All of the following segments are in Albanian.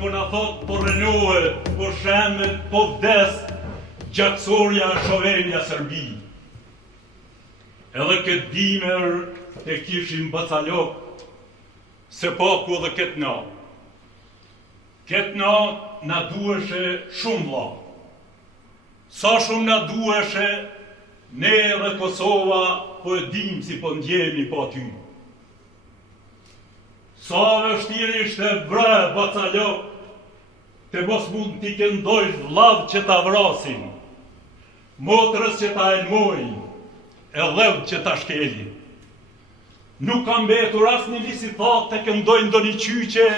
ku na thot po rënohet, po shemet, po vdes, gjatësorja Shovenja Serbi. Edhe këtë dimer e kishim Bacalok, se paku edhe këtë natë. Këtë natë na duheshe shumë vlla. Sa shumë na duheshe, ne dhe Kosova po e dim si po ndjemi po aty. Sa vështirë ishte bre Bacalok, te mos mund t'i këndojsh vllav që ta vrasin, motrës që ta elmojnë, e dhevë që ta shkelin. Nuk kam betur as një lisitat të këndojnë ndonjë qyqe,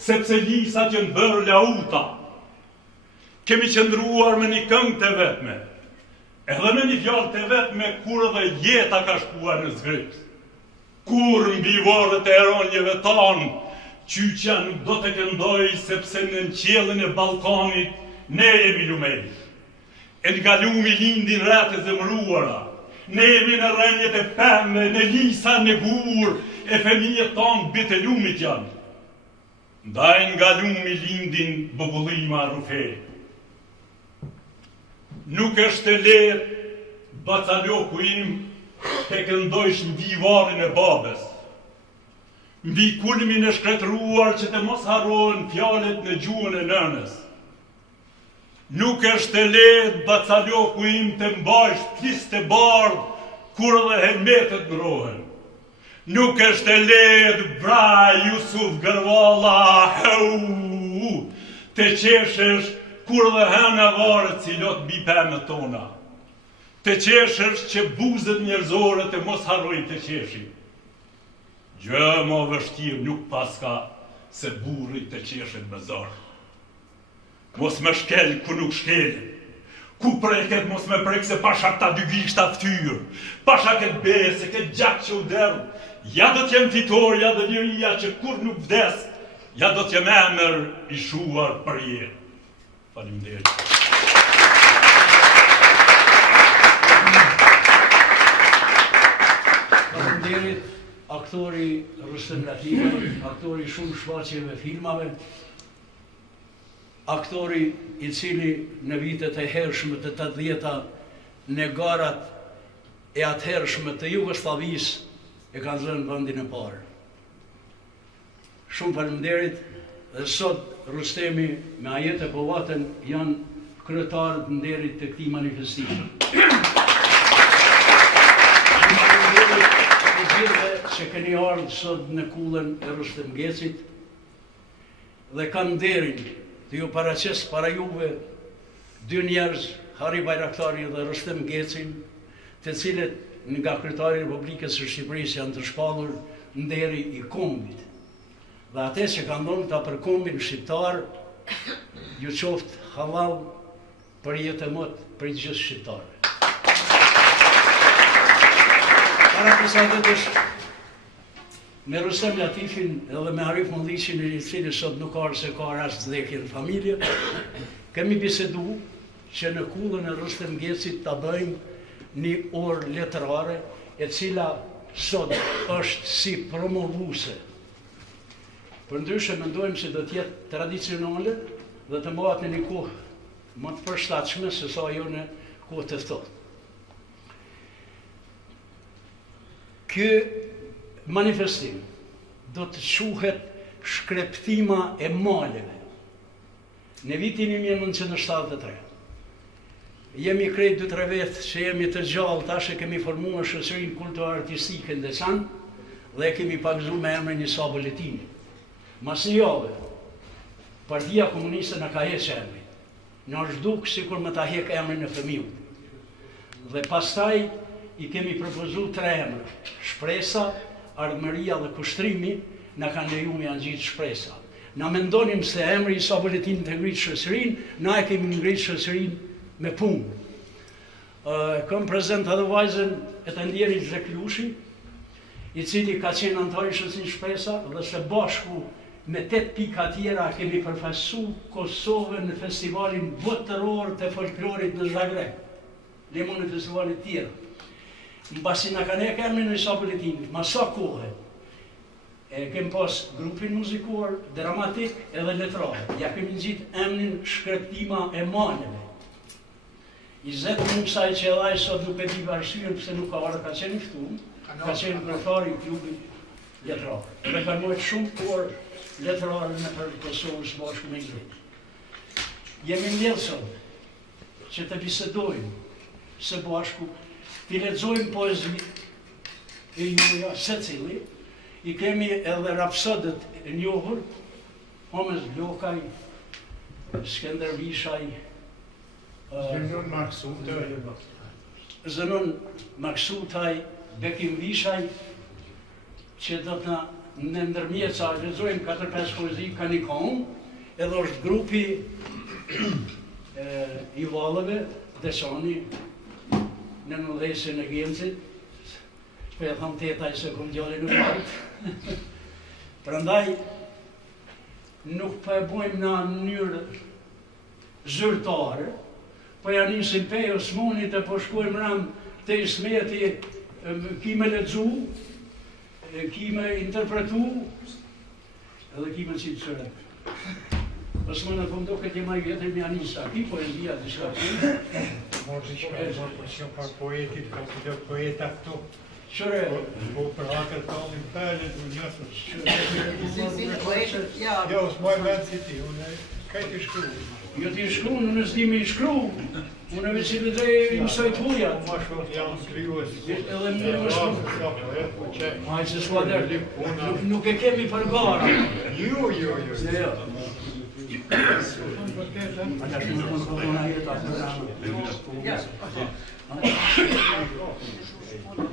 sepse lisa që në bërë lauta. Kemi qëndruar me një këngë të vetme, edhe me një fjallë të vetme, kur edhe jeta ka shkuar në zgrips. Kur mbi varret e ronjeve tanë, qyqja nuk do të këndoj, sepse në qiellin e Ballkanit ne jemi lumej. E nga lumi lindin rreth e zemruara, ne jemi në rrenjët e pemëve, në lisa, në gur, e fëmijët tanë bitë lumit janë. Ndaj nga lumi lindin bëbullima rufe. Nuk është e lehtë Bacaloku im të këndojsh mbi varrin e babes, mbi kulmin e shkretruar që të mos harrohen fjalët në gjuhën e nënës. Nuk është e lehtë Bacaloku im të mbajsh flisë të bardhë kur edhe helmetet ndrohen. Nuk është e lehtë bra Jusuf Gërvalla të qeshesh kur edhe hëna varet cilot mbi pemët tona. Të qeshesh që buzët njerëzore të mos harrojnë të qeshin. Gjë më vështirë nuk paska se burri të qeshet me zorë. Mos me shkel ku nuk shkelin. Ku preket mos me prek se pasha ta dy gishta ftyrë. Pasha këtë bese, këtë gjak që u derë. Ja do t'jem fitoria dhe liria që kur nuk vdes, ja do t'jem emër i shuar për jetë. Faleminderit. Faleminderit aktori Rustem Latifi, aktori shumë shfaqjeve filmave, aktori i cili në vitet e hershme të 80-ta në garat e atëhershme të Jugosllavisë e kanë zënë vendin e parë. Shumë faleminderit dhe sot Rustemi me Ajet e Povatën janë kryetarët të nderit të këtij manifestimi. Që keni ardhur sot në kullën e Rustem Gecit dhe kanë nderin të ju paraqes para juve dy njerëz, Hari Bajraktari dhe Rustem Gecin, të cilët nga kryetari i Republikës së Shqipërisë janë të shpallur nderi i kombit. Dhe atë që kanë ndonë ta për kombin shqiptar, ju qoftë halal për jetë e mot për gjithë shqiptarëve. Para kësaj ditësh me Rustem Latifin edhe me Arif Molliqin, i cili sot nuk ka se ka rast vdekje në familje, kemi bisedu që në kullën e Rustem Gecit ta bëjmë një orë letrare, e cila sot është si promovuese. Përndryshe mendojmë se do t'jetë tradicionale dhe të mbahet në një kohë më të përshtatshme se sa ajo në kohë të ftohtë. Ky manifestim do të quhet Shkreptima e maleve. Në vitin 1973, jemi krejt 2-3 vjet që jemi të gjallë, tash e kemi formuar shoqërinë kulturo-artistike Ndesan dhe kemi pagzuar me emrin Isa Boletini. Mas një javë, Partia Komuniste na ka heqë emrin. Na është duk sikur më ta hek emrin e fëmijës. Dhe pastaj i kemi propozuar 3 emra. Shpresa, Ardhmëria dhe Kushtrimi na kanë lejuar me anxhit Shpresa. Na mendonim se emri Isa Boletini të ngritë shoqërinë, na e kemi ngritë shoqërinë me punë. Kam prezent edhe vajzën e të ndjerit Zheklushi, i cili ka qenë antar i shoqërisë Shpresa dhe së bashku me 8 pika tjera kemi përfaqësuar Kosovën në festivalin botëror të folklorit në Zagreb, lemon në festivalet tjera. Mbasi na kanë emrin Isa Boletini, ma sa kohë E kem pas grupin muzikor, dramatik edhe letrar. Ja kemi nxit emnin Shkreptima e Maleve. 20 mund kësaj që edhe ai sot nuk e di arsyen pse nuk ka ardhur, ka qenë i ftuar, ka qenë kryetari i klubit letrar. Dhe ka marrë shumë por letrarë në për Kosovës bashkë me grupin. Jemi mbledhur sot që të bisedojmë së bashku, të lexojmë poezi e juaja secili. I kemi edhe rapsodët e njohur, Homez Blokaj, Skender Vishaj, Zenon Maksutaj, Bekim Vishaj, që do të në ndërmjet sa lexojmë 4-5 poezi kanë i kohën, edhe është grupi i vallëve, Desoni, në nëdhesin e Gjemcit, për e thëmë tetaj se këmë gjallin në partë. Prandaj, nuk për e bojmë në mënyrë zyrtare, po ja nisim pej Osmonit e po shkojmë ramë të Ismeti, ki me ledzu, ki me interpretu, edhe ki me qitë qërët. Osmonit po më do këtë jema i vjetër me anisa, ki poezia të shka për. Možda që par poetit, ka të poeta këto. Qëre? Po për hakër talin pëllet, unë njësër. Ja, s'moj me si ti, unë kaj t'i shkru. Jo t'i shkru, unë s'di me i shkru. Unë e veci dhe dhe i mësoj t'huja. Ma shkot janë skriuës. Edhe më më shkru. Aj, se s'ka dërë. Nuk e kemi për gara. Jo.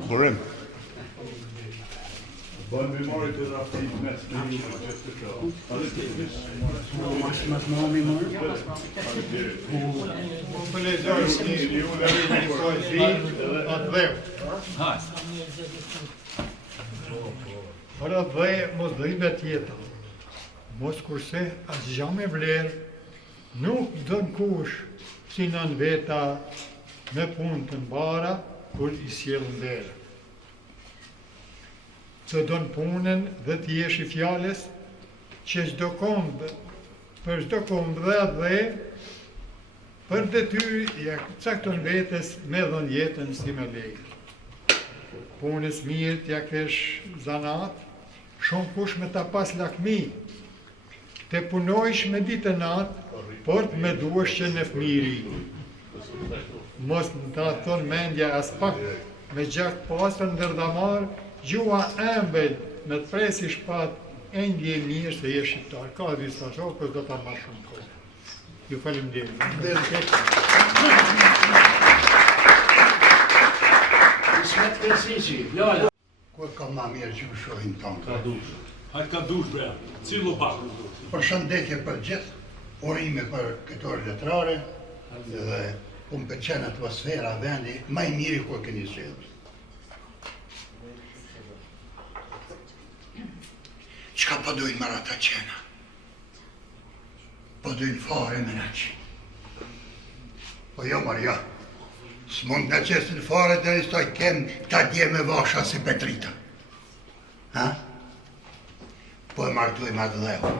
Burim. Bëjmë i marrë të raftit me të një që të shë. Mas më omi mërë. Po për lezojë një unë e një poezi atë dheu. Për atë dhe mos dhive tjetër. Mos kurse asë gjam e vlerë, nuk dën kush si nën veta me punë të mbara, kur i sjellën verë. Të don punën dhe t'jesh i fjales, që çdo kombë, për çdo kombë dhe për detyr ja cakton vetes me dhën jetën si me lejë. Punës mirë t'ja kesh zanat, shumë kush me ta pas lakmi, te punojsh me ditë natë, por të me duesh që në fmiri. Mos në ta thonë mendja as pak, me gjak pasër ndërdamar, gjua embel me të presi shpat, e ndje mirë se je shqiptar. Ka disa shokës do ta marrë shumë kohë. Ju faleminderit. Ismet Kërsici, Lala. Kur ka ma mirë që shohin tonë. Ka dush. Hajtë ka dush, bre. Cilu pak. Përshëndetje për gjithë, urime për këto letrare, dhe ku më pëlqen atmosfera vendi, më i miri kur keni sjellë. Çka po dojnë marrë ata qena? Po dojnë fare me në qenë. Po jo, Maria, s'mund në qesin fare dhe nistoj kem ta dje me vasha si Petrita. Ha? Po e martujmë atë dheu.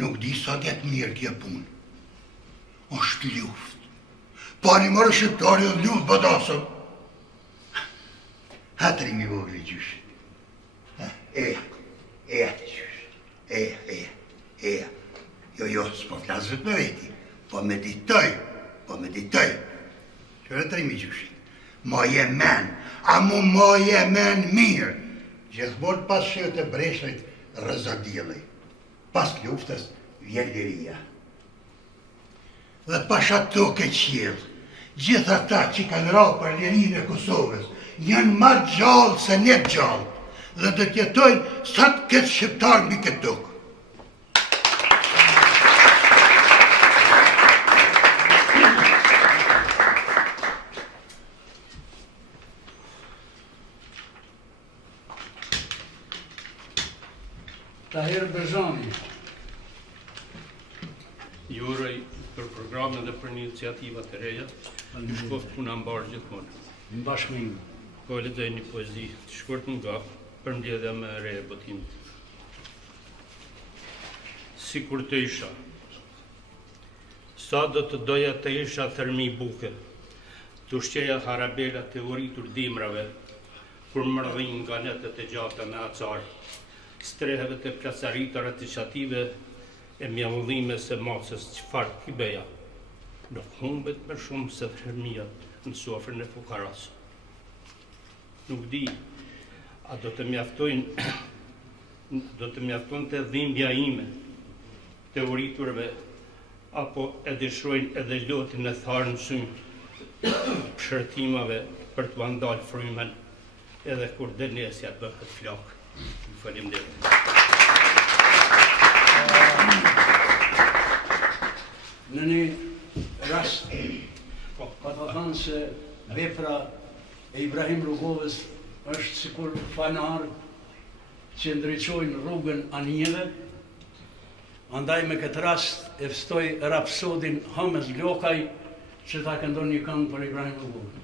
Nuk di sa djetë mirë kje punë. Është luft. Po një mërë shqiptari dhe luft bëdasëm. Hatëri mi vogli gjyshit. Jo, s'po t'lasët me veti. Po meditoj. Qërë të rimi gjyshit. Ma je men, a mu ma je men mirë. Gjithmonë pas shëtë e breshrit rëzadili. Pas luftës vjen liria. Dhe pas ato ke qjelë, gjithë ata që kanë ra për lirinë e Kosovës, janë ma gjallë se ne gjallë, dhe dhe tjetojnë sa të këtë shqiptarë mbi këtë tokë. Tahir Berzani. Ju uroj për programin dhe për iniciativat të reja, ju shkoft puna mbarë gjithmonë. Në bashkëmim. Po lexoj një poezi të shkurt nga për mbledhja më e re e botimit. Si kur të isha, sa do të doja të isha thërmi buke, të ushqeja harabela të uritur dimrave, kur mërdhin nga netët e gjata me acar, streheve të plasaritar aticiative e mjavëllime se macës qëfar kibeja, nuk humbet më shumë se thërmia në sofrën e fukaras. Nuk di, a do të mjaftojnë të dhimbja ime, të uriturve, apo e dëshrojnë edhe lotin e tharë në symë, pëshërtimave për të vandalë frymen, edhe kur dënesja bëhet flakë. Ju faleminderit. Në një rast, ka të thënë se vepra e Ibrahim Rugovës është sikur fanar që ndryqojnë rrugën anjeve, andaj me këtë rast e fstoj rapsodin Hames Lokaj që ta këndon një këngë për Ibrahim Rugovën.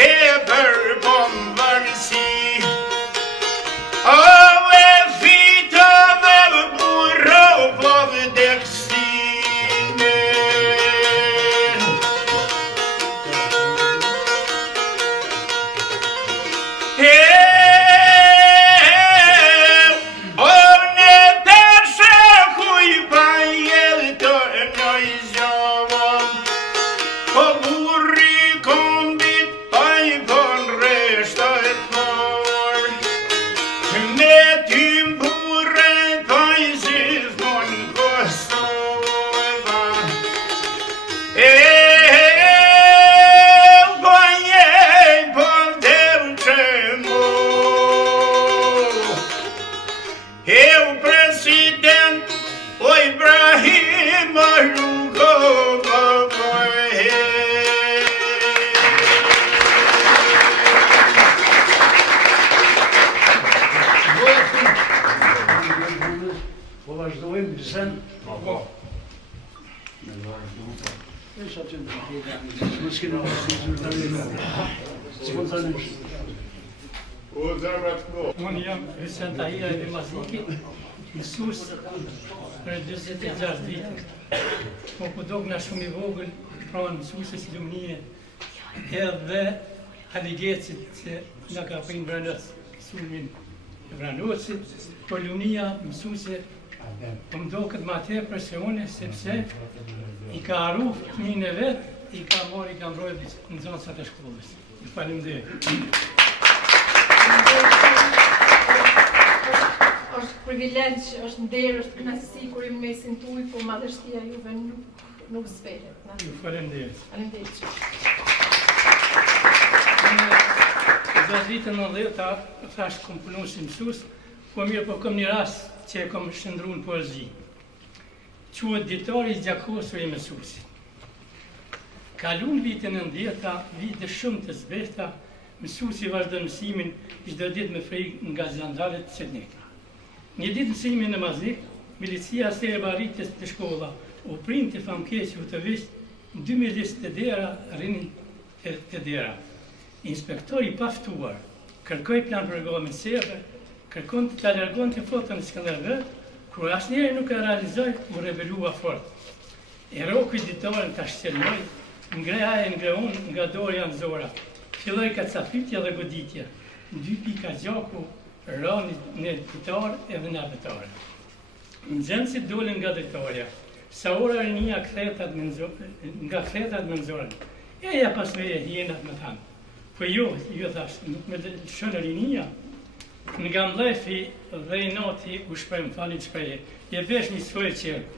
ke për bombërsi. O e fita dhe burro për deksime. Po vazhdojmë bisen. Isha që në më s'kina Unë jam Vicent Ahia e Vimaziki, mësus për 26 vite. Po dogna shumë i vogël, pranë mësusës Lumnie edhe Haligecit që nga ka prinë Vranës, sulmin e Vranësit, po Lumnia mësuse po më do këtë ma tepër se une, sepse i ka arruf fëmijën e vetë, i ka mori, i ka mbrojt në zonësat e shkollës. Ju faleminderit. Është privilegj, është nder, është kënaqësi kur jemi në mesin tuaj, po madhështia juve nuk zbehet. Ju faleminderit. Faleminderit. Në vitën 90 thash kom punu si mësus, po mirë po kom një rast që e kom shëndru në poezi. Quhet Ditari i Gjakosur i mësusit. Kalun vitën 90, vite shumë të zbehta, mësusi vazhdon mësimin çdo ditë me frikë nga zandalet Cerneka. Një ditë mësimin në Maznik, milicia serbe arritjes të shkolla, u prind të famkeq u të visht, 2000 të dera rrinin të dera. Inspektori paftuar, kërkoi plan programin serbe, kërkon të largon të fotën në Skënderbeu, kur asnjëri nuk e realizoi, u rebelua fort. Eroku i ditarin ta shqelmoi, ngreja e ngreun nga dorja në zora. Filloi kacafitja dhe goditja. 2 pika gjaku rani në ditar edhe në abetare. Nxënësit dolën nga dritarja. Sa ora rinia nga kthetat me nxorën. Ja pas me hienat me thanë. Po ju thash, nuk me lëshon rinia. Nga mlefi dhe i noti u shprejmë, falit shpreje, je besh një sfojë qërku.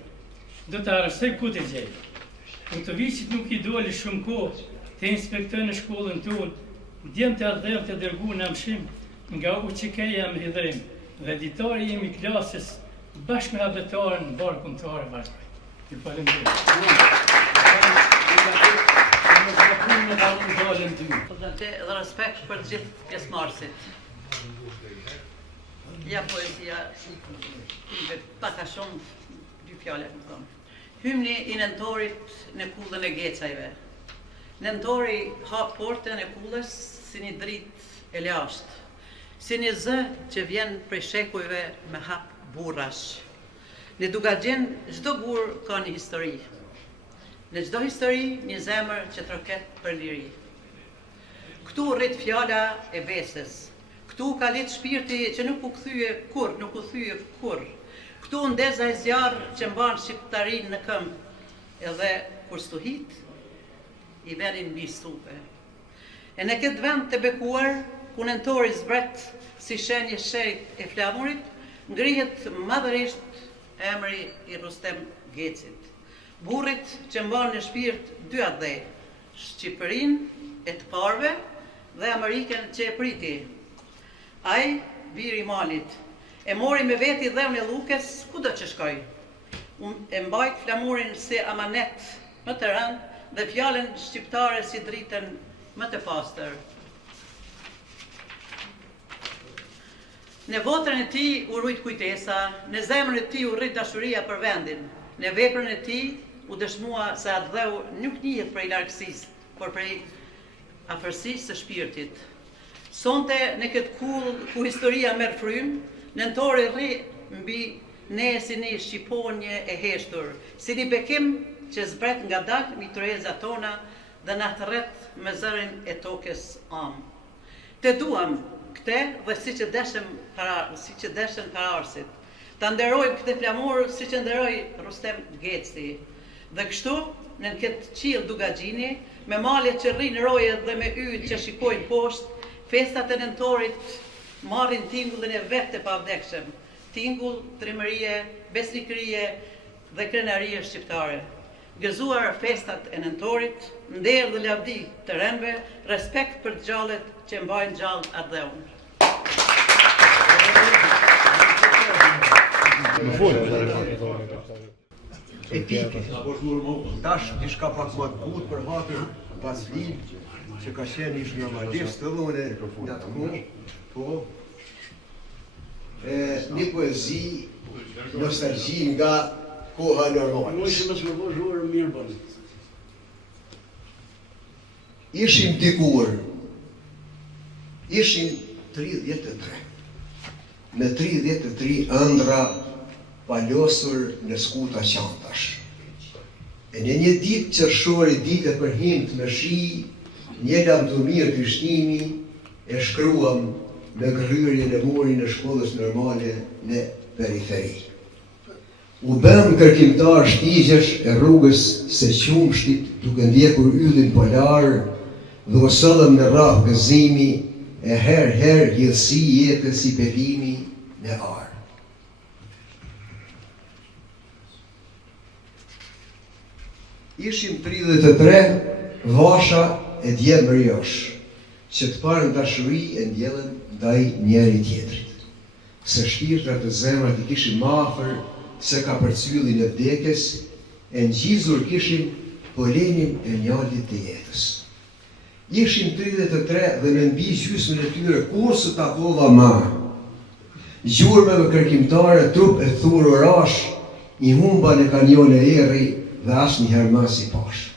Do të arrestoj ku të gjej. Në të viqit nuk i doli shumë kohë të inspektoj në shkollën tonë, djemë të ardhem të dërgu në mshim nga uqikeja më hidrim dhe ditari jemi klasës bashkë me abetarën në barë kumëtare vazhdoj. Ju faleminderit. Dhe respekt për gjithë pjesëmarrësit. Ja poezia paka shumë 2 fjale më thonë. Hymni i nëntorit në kullën e Gecajve. Nëntori hap portën e kullës si një dritë e lashtë, si një zë që vjen prej shekujve me hap burrash. Në Dugagjen çdo gur ka një histori. Në çdo histori një zemër që troket për liri. Këtu rrit fjala e besës. Këtu ka lit shpirti që nuk u kthye kur, nuk u thyje kur. Këtu ndeza e zjarr që mban shqiptarin në këmbë, edhe kur stuhit i venin mbi stupe. E në këtë vend të bekuar, ku nëntori zbret si shenje shejt e flamurit, ngrihet madhërisht emri i Rustem Gecit. Burrit që mban në shpirt 2 adhe, Shqipërinë e të parve dhe Amerikën që e priti. Ai, biri i malit, e mori me veti dheun e Lukes, kudo që shkoj. E mbajt flamurin si amanet më të rënd dhe fjallën shqiptare si dritën më të pastër. Në votrën e tij u rujt kujtesa, në zemrën e tij u rrit dashuria për vendin, në veprën e tij u dëshmua se atë dheu nuk njihet prej largësisë, por prej afërsisë së shpirtit. Sonte në këtë kull ku historia merr frym, nëntori rri mbi ne si një shqiponje e heshtur, si një bekim që zbret nga dal mbi tryezat tona dhe na thret me zërin e tokës am. Te duam këte dhe si që deshen pararësit, ta nderojmë këtë flamur si që nderoj Rustem Geci. Dhe kështu, në këtë qiell Dugagjini, me malje që rrinë roje dhe me yjet që shikojnë poshtë, festat e nëntorit marrin tingullin e vetë të pavdekshëm, tingull, trimërie, besnikërie dhe krenarie shqiptare. Gëzuar festat e nëntorit, nder dhe lavdi të rënve, respekt për gjallet që mbajnë gjallë atë dhe unë. Tash diçka pak më të butë për hatër pas vin që ka qenë ish normalisht edhe unë në atë kohë, po një poezi nostalgji nga koha normale. Ishim dikur, ishim 33, me 33 ëndra palosur në skuta qantash. E në një ditë qershore, ditë e përhimt me shi, një lamdumir Krishtimi e shkruam me gëryrjen e morin e shkollës normale në periferi. U bëm kërkimtar shtigjesh e rrugës së qumshtit, duke ndjekur yllin polar, dhe u sëllëm në rraf gëzimi, e her gjithësi jetës si pelimi në arë. Ishim 33, vasha e djemë rjosh, që të parë në dashuri e ndjellën ndaj njeri tjetrit. Se shpirtrat të zemrat i kishim mafër se ka përcyllin e vdekjes, e ngjizur kishim polenin e njallit të jetës. Ishim 33 dhe me mbi gjysmën e tyre kur së takova ma. Gjurmeve kërkimtare, trup e thurë orash, një humba në kanjon e erri dhe asë një herma si pash.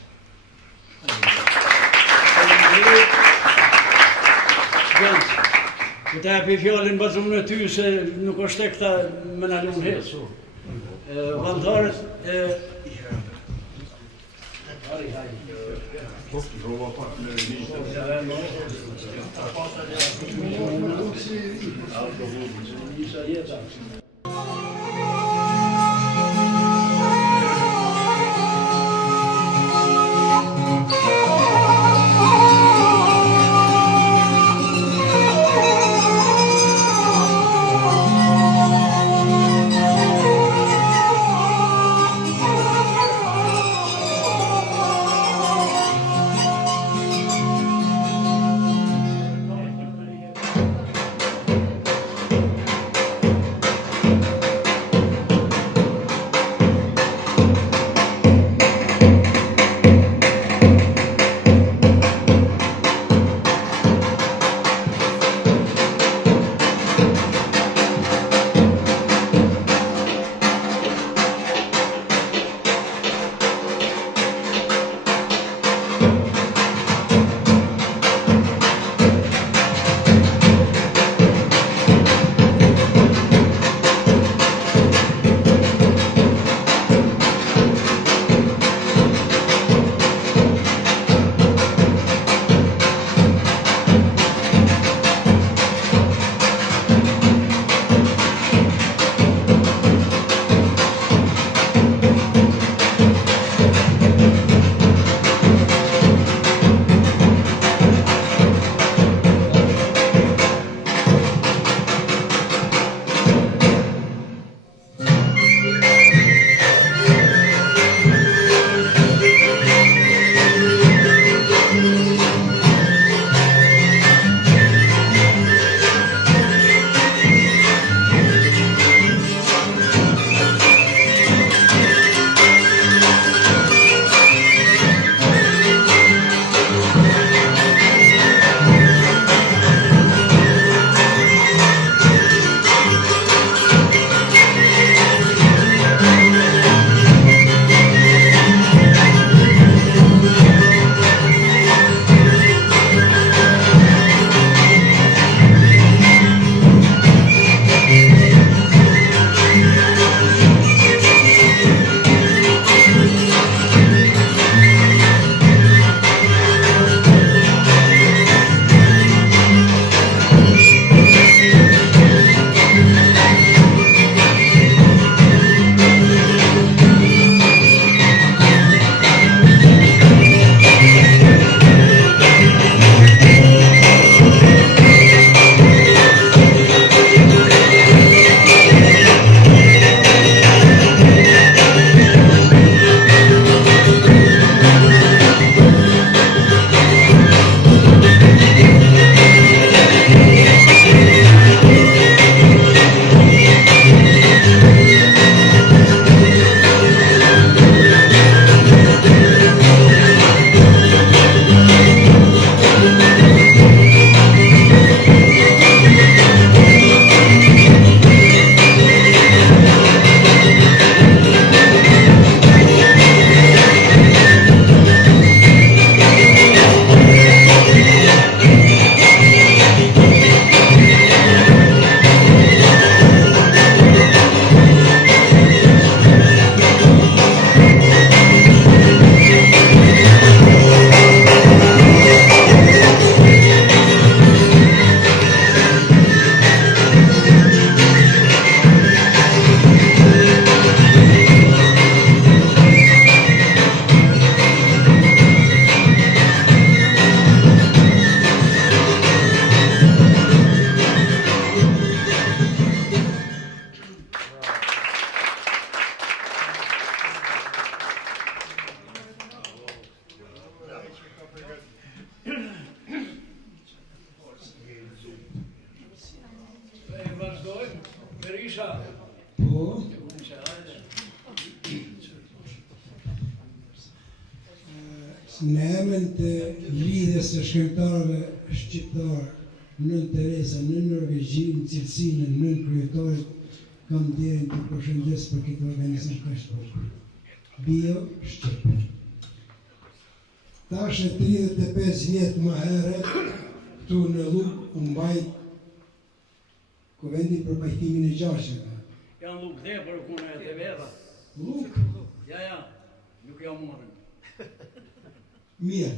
Këta e për fjallin bazum në ty se nuk është e këta më në lunë hesë. Vantarët në emrin të lidhjes së shkrimtarëve shqiptar Nën Teresa, nën Norvegjin, cilësinë nën kryetarit, kam nderin të përshëndes për këtë organizim kaq të bukur. Bio Shqip. Tash e 35 vjet më herët, këtu në Luk u mbajt kuvendi për pajtimin e gjasheve. Janë Luk dhe për kune e të vera. Luk? Ja, nuk ja morën. Mirë,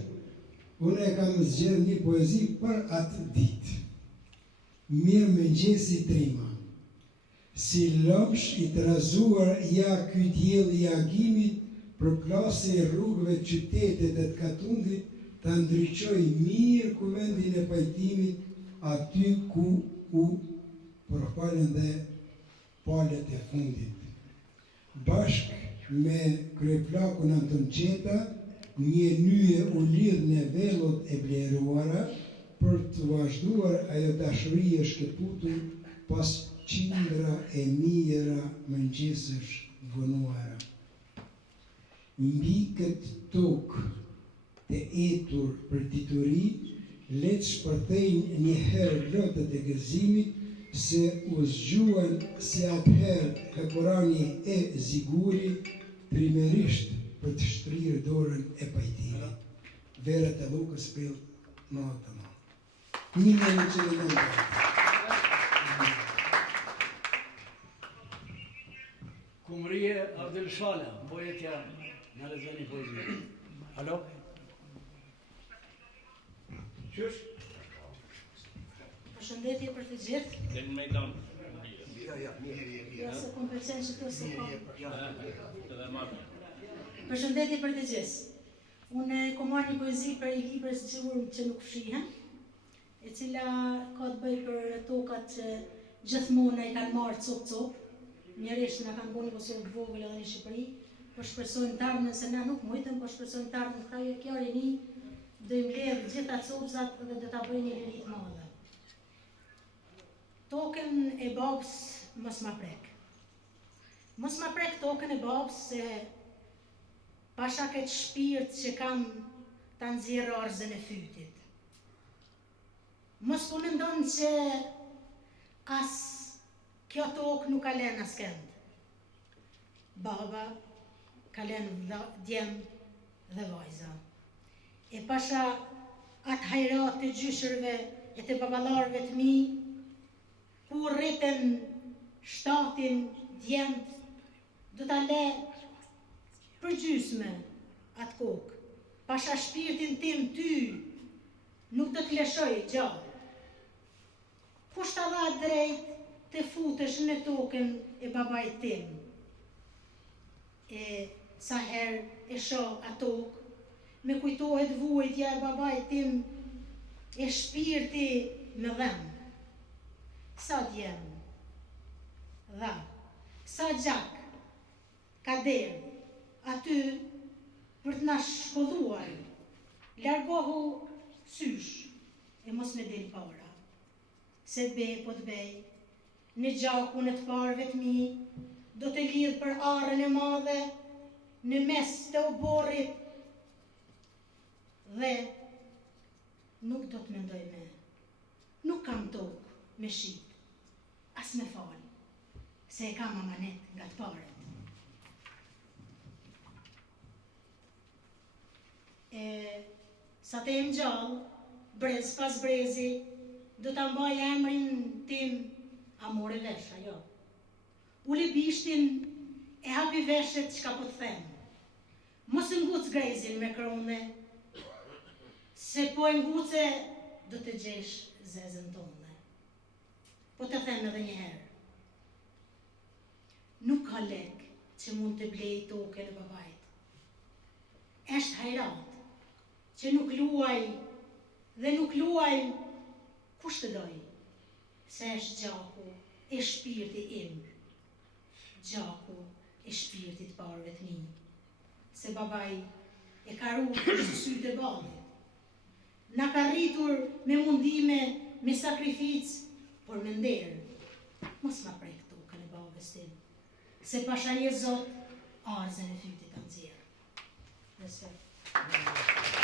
unë e kam zgjedhur një poezi për atë ditë. Mirë mëngjesi Trima, si lëmsh i trazuar ja ky diell i agimit, për plasi e rrugëve qytetet e të Katundit, ta ndryqoj mirë kuvendin e pajtimit aty ku u përfalen dhe palet e fundit. Bashk me kryeplakun Anton Qeta, një nyje u lidh në vellot e bleruara për të vazhduar ajo dashuri e shkëputur pas qindra e mijëra mëngjesësh vënuara. Mbi këtë tokë të etur për dituri, le të shpërthejnë një herë lotët e gëzimit, se u zgjuan si atëherë e Kurani e Ziguri, primerisht për të shtrirë dorën e pajtimit. Vera të Lukës prill në atë më. 1999. Kumrije Abdel Shala, poetja në lexoni poezi. Alo? Qysh? Përshëndetje për të gjithë. Dhe në mejdan. Ja, se kom përqenë që të se kom. Përshëndetje Përshëndetje për të gjithë. Unë kom marrë një poezi për i libres që nuk fshihen, e cila ka të bëj për tokat që gjithmonë i kanë marrë cop-cop, njërisht nga kanë boni Kosovë të vogël edhe në Shqipëri, po shpresojmë të ardhmen se na nuk mujtëm, po shpresojmë të ardhmen këta kjo rini, do i mbledh gjitha copzat dhe do ta bëjnë një liri të madhe. Tokën e babës mos ma prek. Mos ma prek tokën e babës se pasha këtë shpirt që kam ta nxjerr arzën e fytit. Mos po mendon që as kjo tokë nuk ka lënë askënd. Baba ka lënë djem dhe vajza. E pasha atë hajrat të gjyshërve e të babalarve të mi, ku rriten shtatin djemt, do ta le përgjysme atë kokë. Pasha shpirtin tim ty, nuk do të lëshoj gjallë. Kush ta dha drejt të futesh në tokën e babait tim? E sa herë e shoh atë tokë, me kujtohet vuajtja e babait tim, e shpirti me dhem. Sa djem dha, sa gjak ka derë aty për të na shkolluar, largohu sysh e mos me del para, se të bej po të bej, në gjakun e të parëve të mi, do të lidh për arën e madhe, në mes të oborrit, dhe nuk do të mendoj me, nuk kam tokë me shit, as me falë, se e kam amanet nga të parët. Sa të jem gjallë, brez pas brezi, do të mbaj emrin tim, a more vesh, ajo. Uli bishtin, e hapi veshet që ka po të them. Mos nguc grezin me krone, se po e nguce, do të gjesh zezën tonë. Po të them edhe një herë. Nuk ka lek që mund të blej tokën e babait. Eshtë hajrat, që nuk luaj dhe nuk luaj kush të doj, se është gjaku e shpirti im, gjaku e shpirtit parëve të mi, se babai e ka rrugë për sytë e balit, na ka rritur me mundime, me sakrific, por me nderë, mos ma prek tokën e babës tim, se pasha një zot, arzën e fytit të nxjerë. Respekt.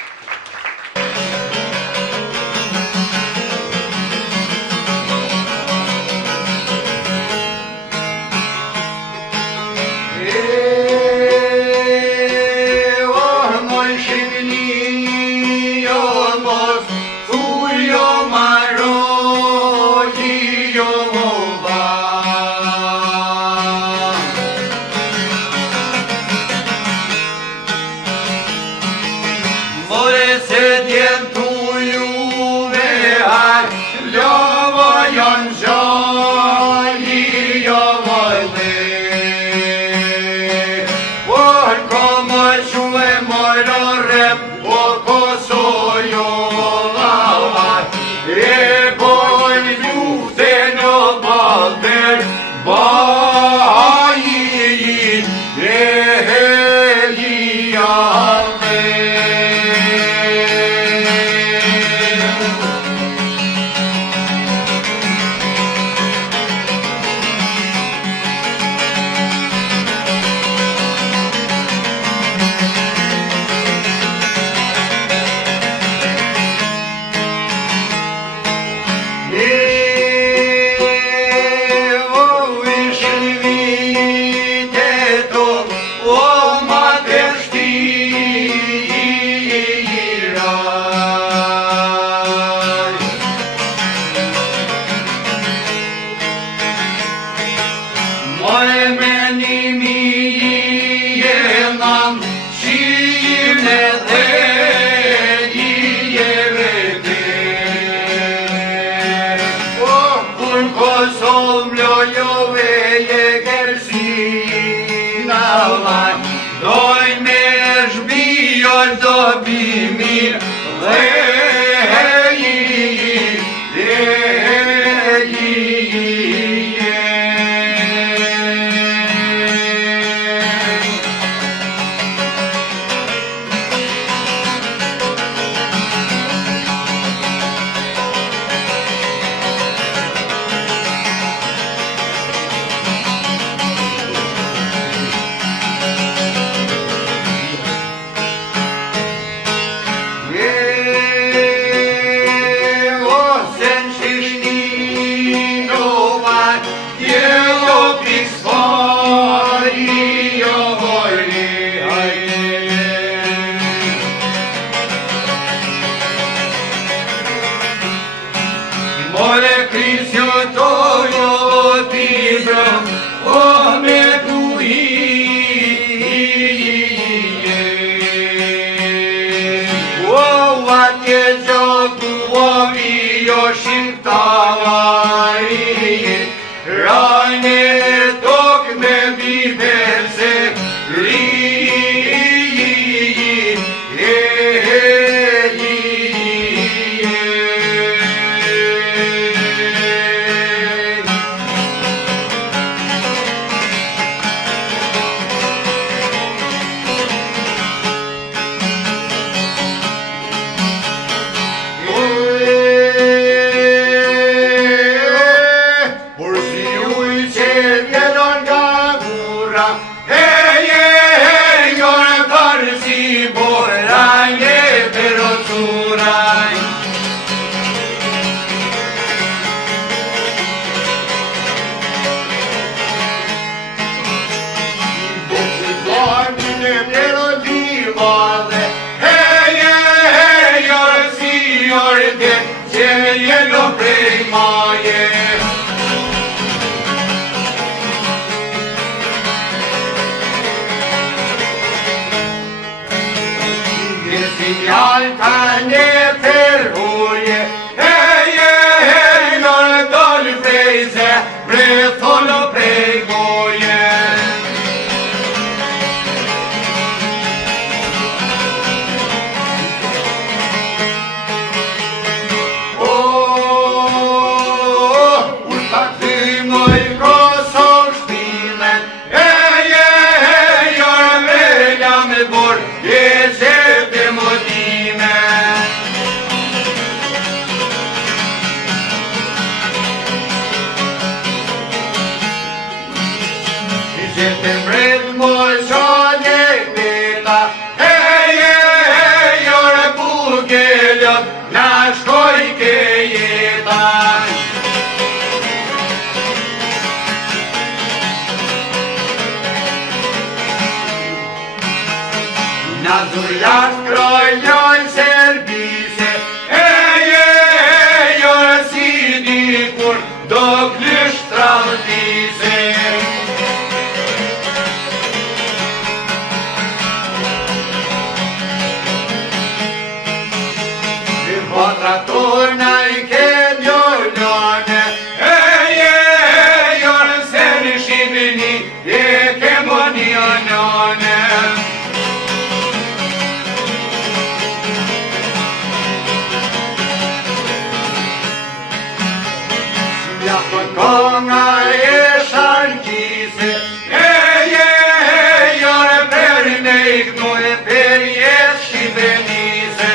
e perjes shqipenise.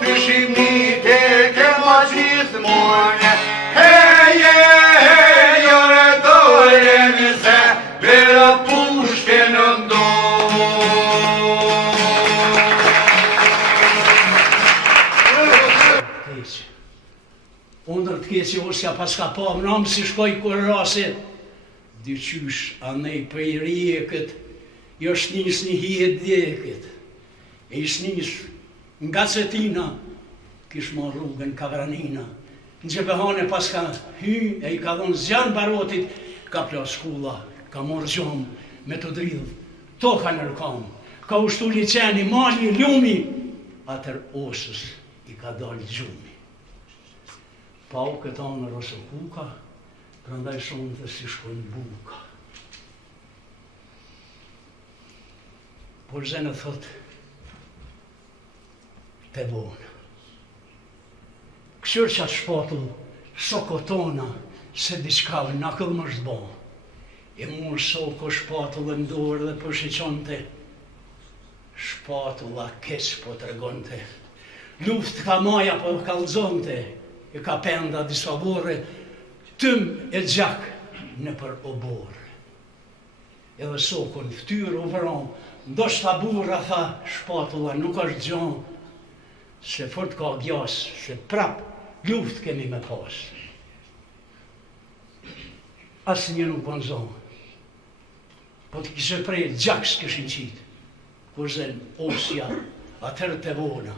Ty shimit e kema gjithmonë, heje, jore dojre nëse, vera pushke në Undër të keqe osja pas ka pa më nëmë si shkoj kur rasit, dyqysh anej për i rjekët, jo shnis një hijet djekët, e i shnis nga Cetina, kish ma rrugën Kavranina, në Gjepehane pas ka hy, e i ka dhonë zjanë barotit, ka plas shkulla, ka morë gjomë, me të dridhë, to ka nërkam, ka ushtu liqeni, mali, lumi, atër osës i ka dalë gjumi. Pa u këtë anër ose kuka, prandaj shumë të si shkojnë buka. Por zene thot, te bona. Këshur që atë shpatull, sokotona, se diçka në këllë më shtë bon. E murë soko shpatull e mdorë dhe për shqeqonte, shpatulla keq po të regonte. Luft ka maja po kalzonte, e ka penda disfavore, tëm e gjak në për obore. Edhe soko në ftyrë u vëron, ndoshta burra tha, shpatulla nuk është gjon, se fort ka gjas, se prap luft kemi me pas. Asë një nuk bënzon, po të kishe prej gjak s'kishin qitë, kur zen osja atër të vona.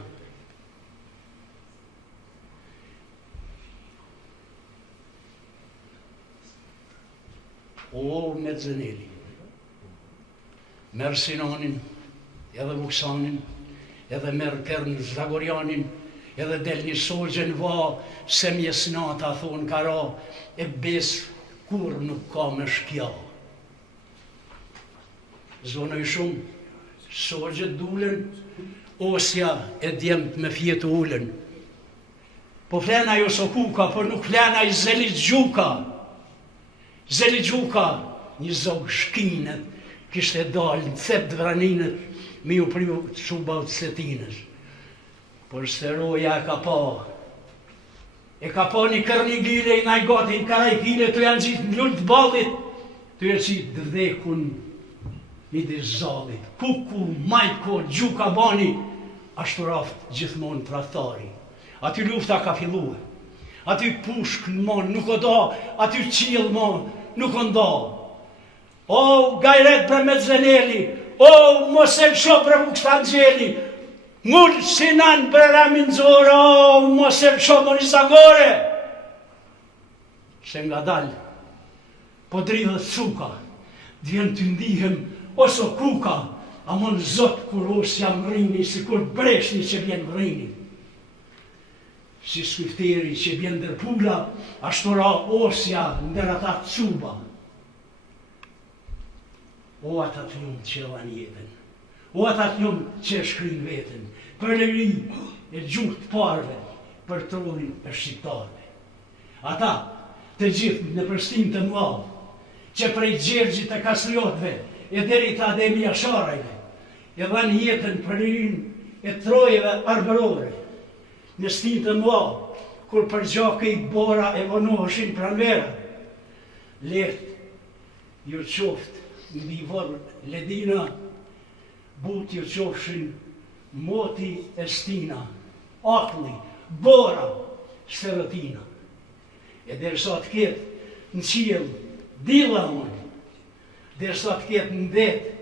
O, me Zëneli, merë Sinonin, edhe Vuksanin, edhe merë Kern Zagorjanin, edhe del një sogjen va, se mjesnata thonë kara, e bes kur nuk ka me shkja. Zonoj shumë, sogjet dulen, osja e djemt me fjetë ulen. Po flena jo so kuka, por nuk flena i Zelit Gjuka. Zelit Gjuka, një zog shkinet, kishte dalë në cep të vraninët, mi u priu quba të Cetinës. Por se roja e ka pa një kërni gjile i najgati në karaj kile, të janë gjitë në lullë të balit, të janë gjitë dëvdekun një dhe zalit. Kuku, majko, Gjuka bani, ashtu raft gjithmonë trathari. Aty lufta ka filluar. Aty pushk në mon, nuk o da, aty qilë mon, nuk o nda. O, gajret për me Zëneli, o, mos e lësho për Vuksan Gjeli, mullë Sinan për Ramin Zora, o, mos e lësho më një Zagore. Se nga dalë, po dridhët suka, dhjen të ndihem, oso kuka, a mon zot kur osja më rini, si kur breshni që vjen më rini. Si swifteri që vjen dër pula, ashtu ra osja ndër ata cuba. O ata të njëm që elan jetën, o ata të njëm që e shkrin vetën, për lëri e gjuhë të parve, për trollin e shqiptarve. Ata të gjithë në përstim të mladhë, që prej Gjergjit e Kastriotve, e deri të Ademi Asharajve, e dhanë jetën për lërin e trojeve arbërore, në stin të mladhë, kur për gjake i bora e vonoheshin pranvera. Lehtë ju qoftë në vivor ledina, but ju qofshin moti e stina, akli, bora, sërëtina. E derisa të ketë në qilë, dila unë, derisa të ketë në detë,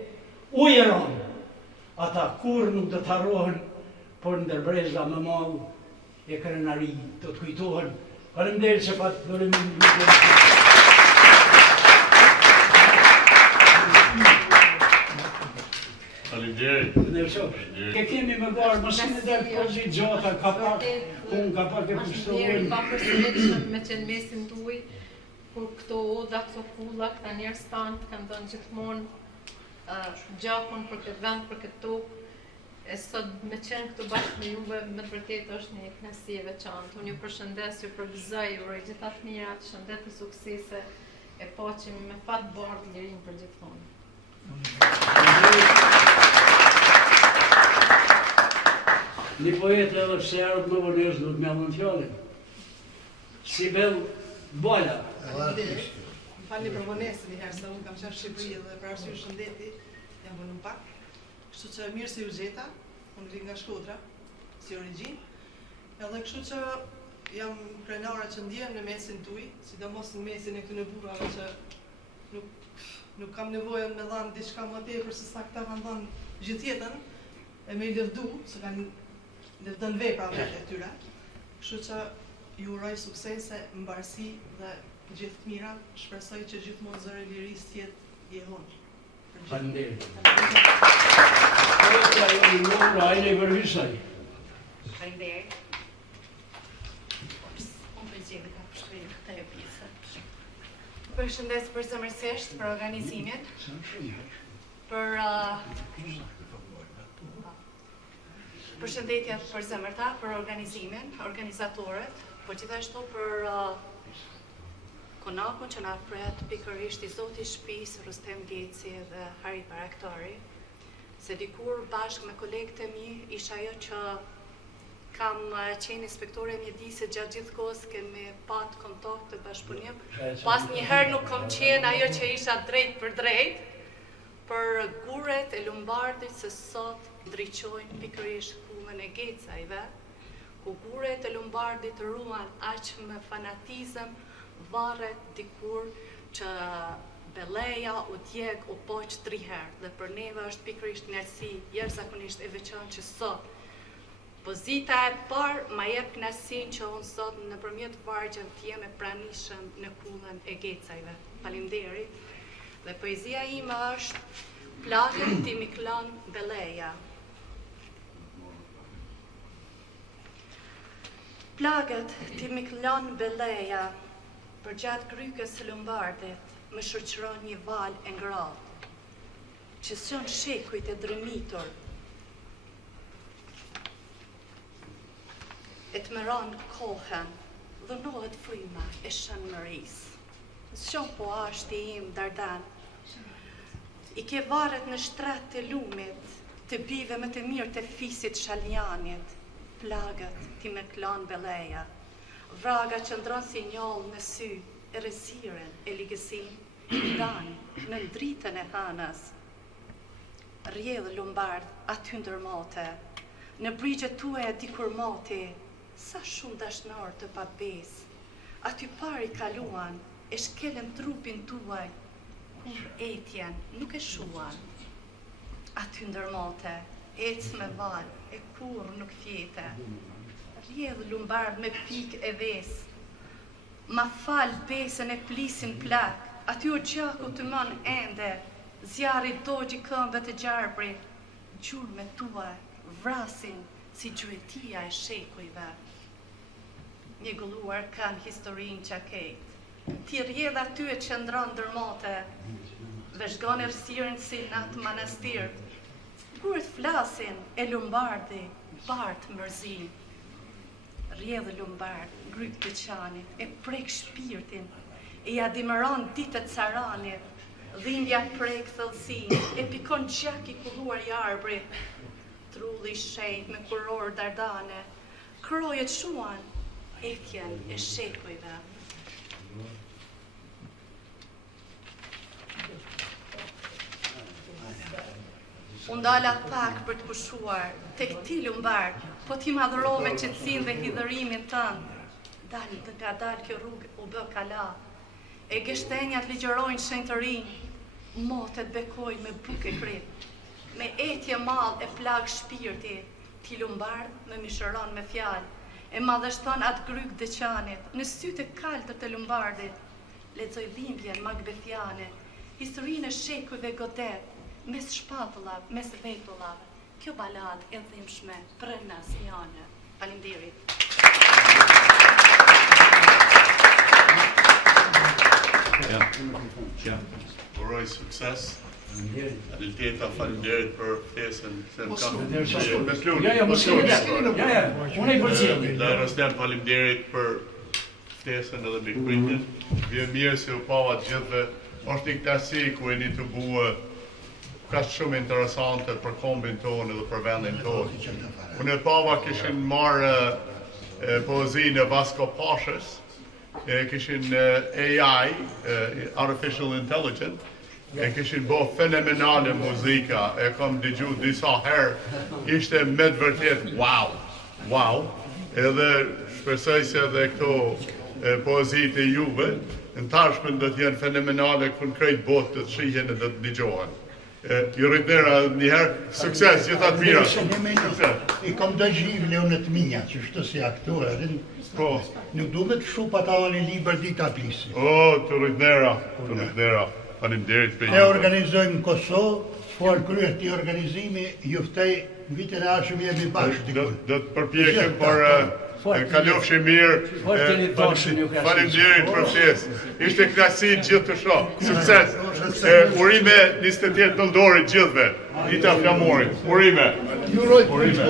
ujëron, ata kur nuk dhe të harrohen, por në dërbreza më malë, e krenari të të kujtohen. Faleminderit që patë dërimin në Faleminderit. Ke kemi më darë, mësë në dhe përgjit gjata, ka pak, unë ka pak e përshtohen. Pa përshëndetshëm me qenë mesin tuaj, kur këto oda, këto kulla, këta njerëz tanë kanë dhënë gjithmonë gjakun për këtë vend, për këtë tokë. E sot me qenë këtu bashkë me juve, me të vërtetë është një kënaqësi e veçantë. Unë ju përshëndes, ju përgëzoj, ju uroj gjitha të mira, të shëndet të suksese, e paqemi me fat bardh lirin për gjithmonë. Një poet edhe pse ardhë më vonesë nuk me avon fjallin. Sibel Bola. Falni për vonesën një herë, se unë kam qenë Shqipëri dhe për arsye shëndeti jam vënë pak. Kështu që mirë se ju gjeta, unë vi nga Shkodra, si origjinë, edhe kështu që jam krenare që ndjem në mesin tuaj, sidomos në mesin e këtyre burrave që nuk kam nevojën me dhanë diçka më tepër se sa këta kanë dhënë gjithë jetën, e me i lëvdu, se kanë lëvdën veprave e tyre. Kështu që ju uroj suksese, mbarësi dhe gjithë të mira, shpresoj që gjithmonë zëri i lirisë të jetë jehoni. Faleminderit. Poetja jonë Nora Ajne Vërvisaj. Faleminderit. Unë përgjigj ka përshkruar këtë pjesë. Përshëndes përzemërsisht për organizimin. Përshëndetje përzemërta për organizimin, organizatorët, por gjithashtu për konakun që na pret pikërisht i zoti i shtëpisë Rustem Geci dhe Hari Baraktari, se dikur bashkë me kolegët e mi isha ajo që kam qenë inspektore mjedisit gjatë gjithë kohës, kemi pat kontakt të bashkëpunim, pas njëherë nuk kam qenë ajo që isha drejt për drejt, për guret e Lumbardit se sot ndriqojnë pikërisht kullën e Gecajve, ku guret e Lumbardit ruan aq me fanatizëm, varet dikur që Belleja u djeg u poq 3 herë dhe për neve është pikërisht kënaqësi jashtëzakonisht e veçantë që sot pozita e parë ma jep kënaqësinë që unë sot nëpërmjet vargjeve të jem e pranishëm në kullën e Gecajve. Faleminderit. Dhe poezia ime është Plagët ti Miklon Belleja. Plagët ti Miklon Belleja, për gjatë grykës së Lumbardit, më shoqëron një val e ngrohtë, që son shekujt e dremitur, e të mëron kohën, dhunohet fryma e shënmërisë. Shon po ashti im Dardan, i ke varet në shtrat të lumit, të bive më të mirë të fisit Shaljanit, plagët ti Miklon Belleja. Vraga që ndronë si njollë në sy, e resiren e ligësin, danë në dritën e hanës. Rjedhë Lumbard aty ndërmote, në brigjet tuaja dikur moti, sa shumë dashnar të pabes, aty pari kaluan, e shkelen trupin tuaj, kur etjen nuk e shuan. Aty ndërmote, ecë me val, e kur nuk fjete. Rjedhë Lumbard me pik e ves, ma fal besën e plisin plak, aty o gjaku të man ende, zjarit dogji këmbë të gjarbrit, gjurme tuaj vrasin si gjuetia e shekujve. Një gulluar kanë historinë që kejt, ti rjedh aty e qëndron ndërmote, veshgon e rësirin si natë manastir, kurët flasin e Lumbardi, Bart mërzin. Rjedhë Lumbard, gryk të qanit, e prek shpirtin, e ja dimëron ditët caranit, dhimbja prek thellësin, e pikon gjak i kulluar i arbrit, trulli shenjt me kuror dardane, krojet shuan, etjen e shekujve. Unë dala pak për të pushuar, tek ti Lumbard, po ti madhërove qetësinë dhe hidhërimin tënd. Dalë të nga dalë kjo rrugë u bë kala, e gështenjat ligjërojnë shenjtërinë, motet bekojnë me bukë e krit, me etje mall e plag shpirti, ti Lumbard me mishëron me fjalë, e madhështon atë gryk dëqanit, në sytë e kaltër të Lumbardit, lexoj dhimbjen Magbethiane, historinë e shekujve godet, mes shpatullave, mes vetullave. Kjo balad e dhimbshme për nas janë. Faleminderit. Uroj sukses Aliteta, faleminderit për ftesën. Se më kam unë e përcjell. Rostem, faleminderit për ftesën edhe mikpritjen. Vjen mirë se u pava të gjithëve. Është një kënaqësi ku jeni të bue ka shumë interesante për kombin tonë dhe për vendin tonë. Unë e pava kishin marrë poezinë e Vasko Pashës, kishin AI, Artificial Intelligence, e kishin bo fenomenale muzika, e kam dëgju disa herë, ishte me të vërtet wow, edhe shpresoj se edhe këto poezit e juve, në tashmën do t'jenë fenomenale ku në krejt botë të shihen dhe të dëgjohen. Ju rritnera njëherë, sukses, gjithat mira. I kam dëgjiv Leonë të minja, që shtë si aktor, nuk duhet shumë pa ta një liber dita plisi. Të rritnera, faleminderit për Ne organizojmë në Kosovë, for kryet të organizimi, juftej në vitin e ashëm jemi bashkë. Do të përpjekim për kalofshi mirë, faleminderit për ftesë. Ishte kënaqësi gjithë të shoh. Sukses. Urime 28 nëndorit gjithëve. Dita flamorit. Urime. Urime.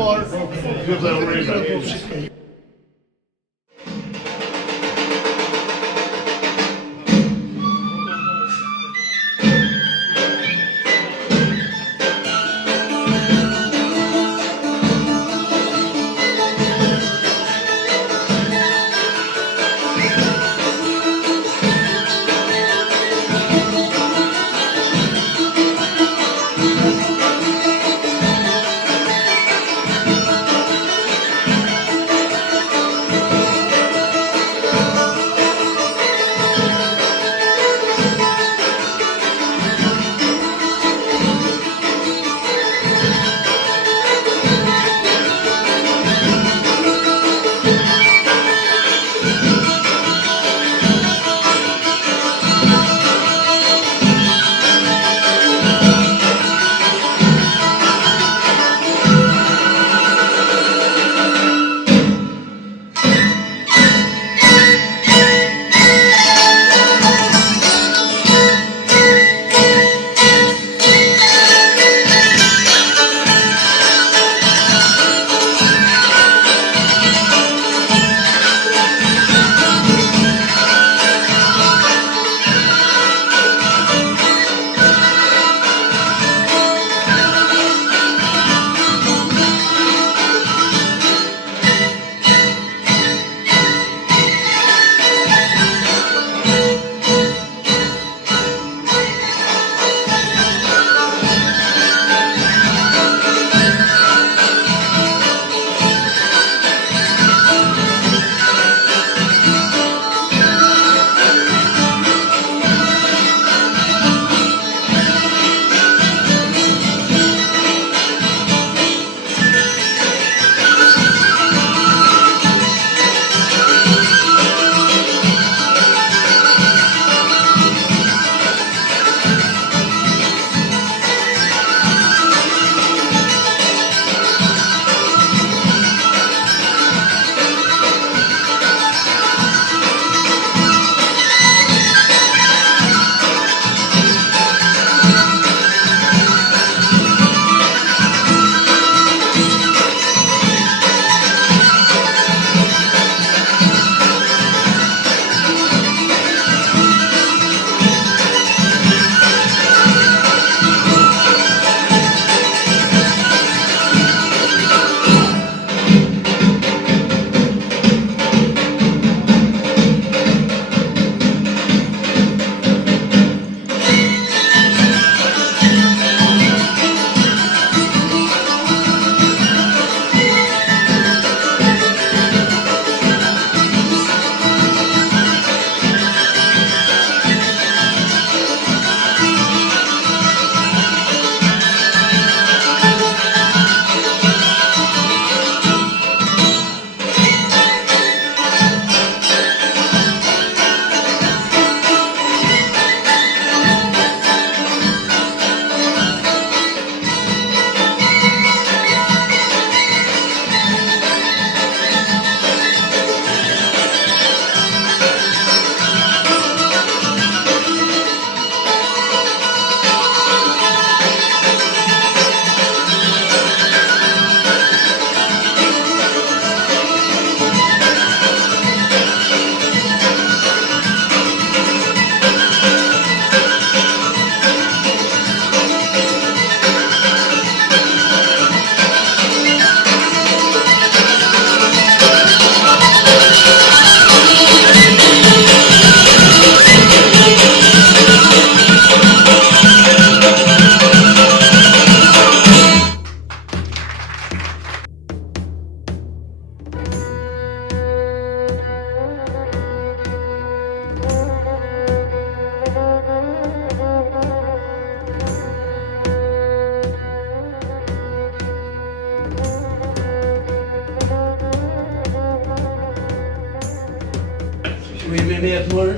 Ui me të mërë.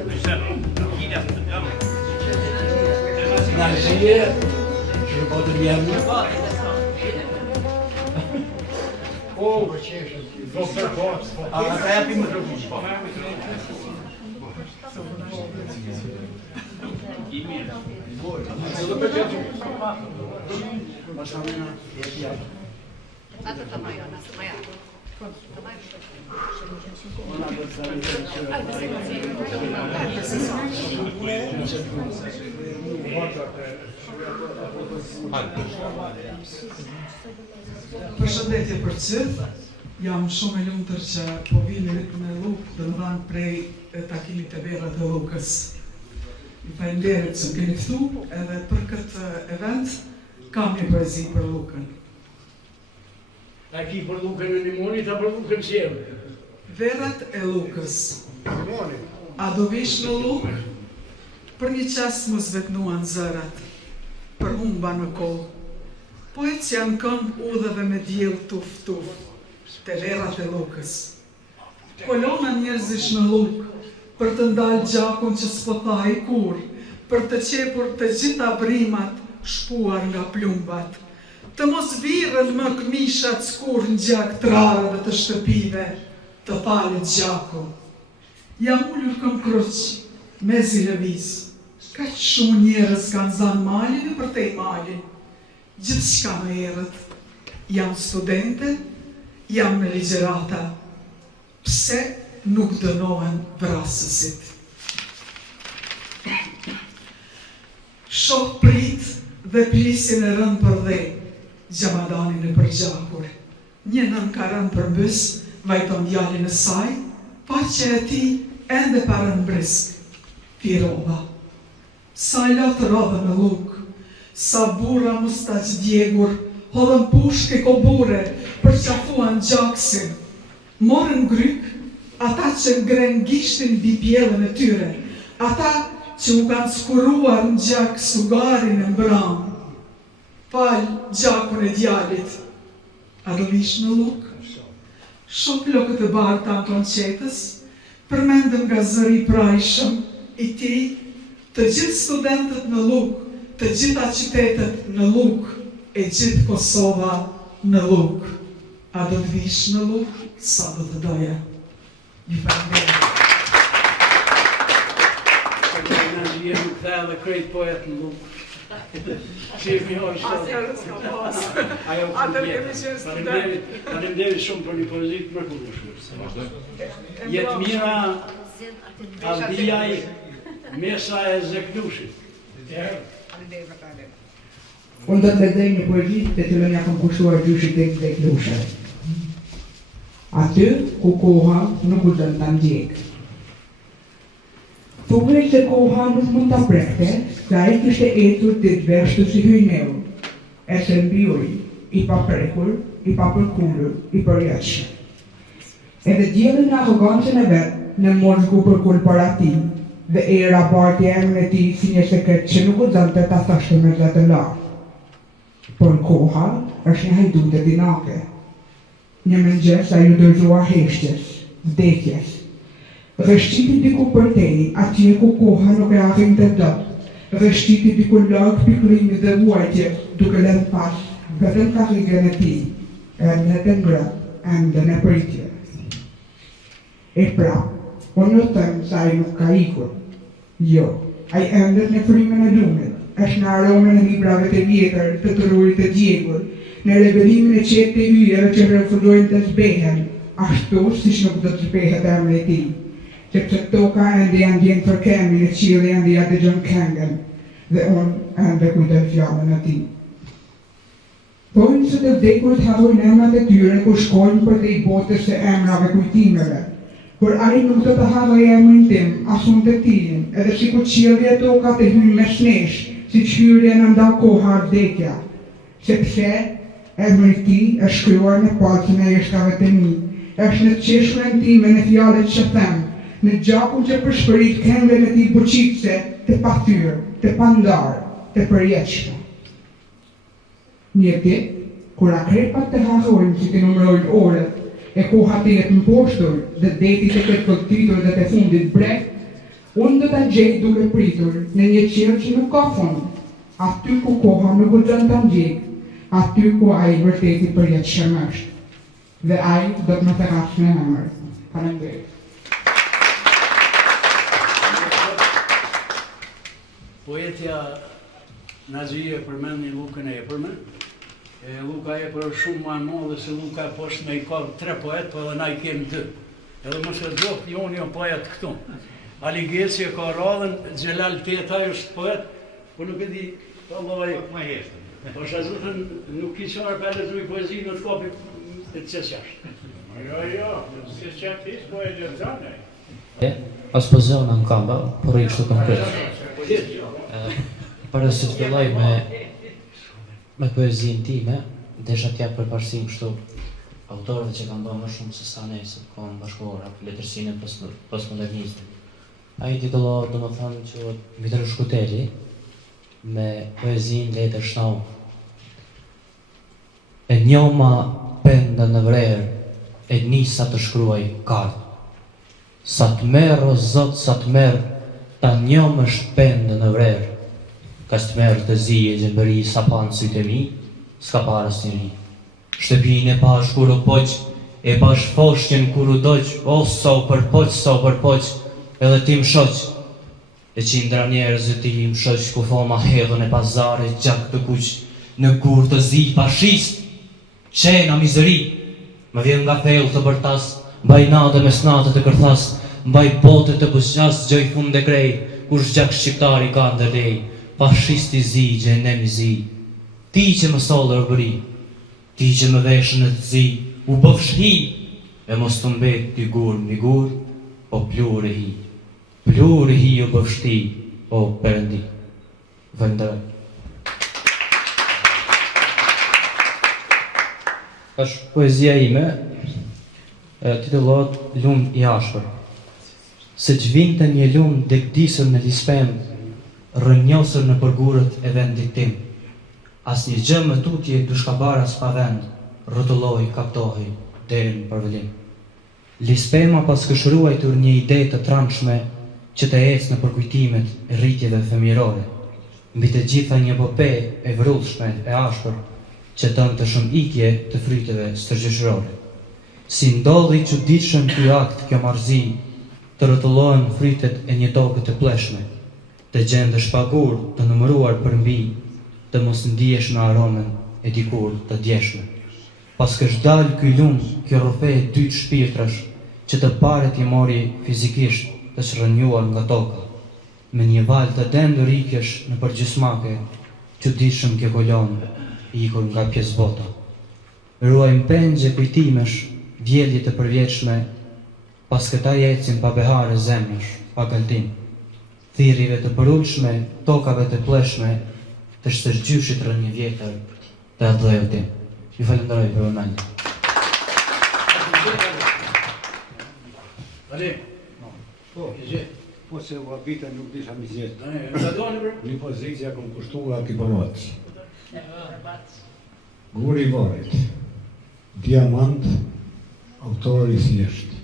Në zhije, që po të vjemë. O, do përbotë. A ka japi më të rëgjë. Atë të majona, të majona. Përshëndetje për gjithë, jam shumë e lumtur që po vini me Lukë, domethënë prej takimit të Verës dhe Lukës. Ju falenderoj që më keni fthu, edhe për këtë event kam një poezi për Lukën. A ki për Lukën e Nimoni, ta për Lukën qemë. Verat e Lukës. A do vish në Lukë? Për një qas mu zvetnuan zërat, për humba në kohë. Po e që janë këmbë udhëve me djelë tuf, të verat e Lukës. Kolona njerëzish në Lukë, për të ndalë gjakun që s'po thaj kur, për të qepur të gjitha brimat shpuar nga plumbat. Të mos virën më këmishat s'kur në gjak trarëve të shtëpive, të falet gjaku. Jam ullur këm kruq, me zilëviz, ka që shumë njerës kanë zanë malin e për te i malin. Gjithë shka më erët, jam studente, jam në ligjerata. Pse nuk dënohen vrasësit? Shoh prit dhe prisin e rënë për dhe, gjamadanin e përgjakur. Një nën ka rënë për mbys, vajton djalin e saj, pa që e ti ende parën brisk. Firova. Sa latë radhe në Lukë, sa bura mustaq djegur, hodhën pushke kobure, për qafuan gjaksin. Morën gryk, ata që ngren gishtin bi pjellën e tyre, ata që u kanë skuruar në gjak sugarin e mbram. Fal gjakun e djalit, a do vish në Lukë? Shok lokët e barë të Anton Qetës, përmendëm nga zëri prajshëm i ti, të gjithë studentët në Lukë, të gjitha qytetet në Lukë, e gjithë Kosova në Lukë. A do të vish në Lukë, sa do të doja. Ju falenderoj. Në vjenë në këthe dhe krejt poet në Lukë. Qemi është ajo falemderit shumë për një poezit më kurushme. Jetë mira avdijaj mesa e zeklushit. Unë do të lexoj një poezi të cilën ja kam kushuar gjyshit e zeklushe. Aty ku koha nuk u dënë të ndjek. Thuhej se koha nuk mund të prekte, se ai kishte ecur ditë veshtu si hyneu, e se mbiuri, i paprekur, i papërkullur, i përjetshëm. Edhe diellin në arrogancën e vet, në mosgu për kull para ti, dhe era parti emrin e tij si një sekret që nuk u dënte ta thashte me gjatë lartë. Por koha është një hajdute dinake. Një mëngjes ai u dërzua heshtjes, vdekjes. Rështiti diku për teji, atje ku koha nuk e arrin të dot. Rështiti diku larg pikëllimit dhe vuajtjes, duke lënë pas vetëm karrigën e tij, ende të ngrënë, enden e pritje. E pra, unë në thëmë se ai nuk ka ikur. Jo, ai endet në frymën e lumit, është në aromën e librave të vjetër, të tërurit të djegur, në rebelimin e qetë të yjeve që refuzojnë të zbehen, ashtu siç nuk do të zbehet emri i tij. Sepse toka ende janë ndjen për kemin e qielli ende ja dëgjon këngën, dhe unë ende kujtoj fjalën e tij. Thonë se të vdekurit harrojnë emrat e tyre kur shkojnë për te i botës së emrave kujtimeve. Por ai nuk do të harroj emrin tim, as unë të tijin, edhe sikur qielli e toka të hyjnë mes nesh, siç hyrje në nda koha vdekja. Sepse emri i tij është shkruar në palcën e jeshkave të mi, është në qeshurën time në fjalët që them, në gjakun që përshpërit këngën e tij buqitse, të pathyrë, të pandarë, të përjetshme. Një ditë, kur akrepat të harrojnë që të numërojnë orët, e koha të jetë mposhtur dhe deti të ketë këlltitur dhe të fundit brek, unë do të gjej duke pritur në një qirë që nuk ka fund, aty ku koha nuk guxon të ndjek, aty ku ai vërteti përjetshëm është. Dhe ai do të më të kapsh në emër. Faleminderit. Poetja Nazije përmend një Lukën e Epërme. Luka e për shumë ma madhe se Luka poshtë me i ka 3 poet, po edhe na i kemi 2. Edhe më se dhoft joni o poet këtu. Ali Geci e ka radhen, Gjelal Teta është poet, po nuk e di, Allah po shazutën nuk i qarë për lezu i poezi në të kopi të qësë qashtë. Jo, si qatë ishë po e gjërzane. As po zona në kamba, por i kështu konkret. Para se të filloj me poezinë time, desha t'ja përparësim kështu autorëve që kanë bërë më shumë se sa ne, se kohën bashkëkohore, apo letërsinë postmodernistë. Ai titullohet domethënë që Vitër Shkuteli me poezinë Letër shnau. E njoma penda në vrerë, e nisa të shkruaj kartë. Sa të merë o Zot, sa të merë, ta njoma është penda në vrerë. Ka së të merë të zi e gjembëri sa panë sytë e mi, s'ka parës një ri. Shtëpin e pash kur u poq, e pash foshtjen kur u doq, o sa u përpoq, edhe ti më shoq. E qindra njerëzë ti më shoq, ku thoma hedhën e pazarit, gjak të kuq, në kur të zi fashist, qena mizëri. Më vjen nga thellë të bërtas, mbaj nate me snate të kërthas, mbaj bote të busqas, gjoj fund e krej, kush gjak shqiptari ka ndëlej, fashisti zi, gjenem i zi. Ti që më solë rëbëri, ti që më veshën e të zi, u bëfsh hi, e mos të mbet t'i gur mi gur, o plur e hi. Plur e hi u bëfsh ti, o Perëndi. Vëndërë. Është poezia ime, titullohet Lumë i ashpër. Se që vinte një lumë dekdisër në lispem, rënjosër në përgurët e vendit tim. As një gjë më tutje dushkabaras pa vend, rrotulloj, kaptohi, deri në përvëllim. Lispema pas këshruajtur një ide të transhme që të ecë në përkujtimet e rritjeve fëmijërore, mbi të gjitha një epope e vrullshme e ashpër, që dënë të shumë ikje të fryteve stërgjëshërore. Si ndodhi çuditshëm ky akt, kjo marrëzi, të rrotullohen frytet e një toke të pleshme, të gjendë shpagur të numëruar përmbi, të mos ndihesh në aromen e dikur të djeshme. Pas kësh dalë ky lumë, kjo rrofe e dy të shpirtrash, që të paret i mori fizikisht të shërënjuar nga toka, me një val të dendur ikësh në përgjysmake, çuditshëm kjo kolonë, ikur nga pjesë bota. Ruajmë pengje kujtimesh, vjedhje të përvjetshme, pas këta ecim pa behare zemrësh, pa gëltim. Thirrjeve të përullshme, tokave të pleshme, të shtërgjyshit rënë një vjetër të adhëju tim. Ju falenderoj për vëmendje. Ale, po se u habita nuk disha mi zjetë. Nga doni bërë? Një pozicja kom kushtua kiponatës. Guri i Varrit, Diamant, autor i thjesht,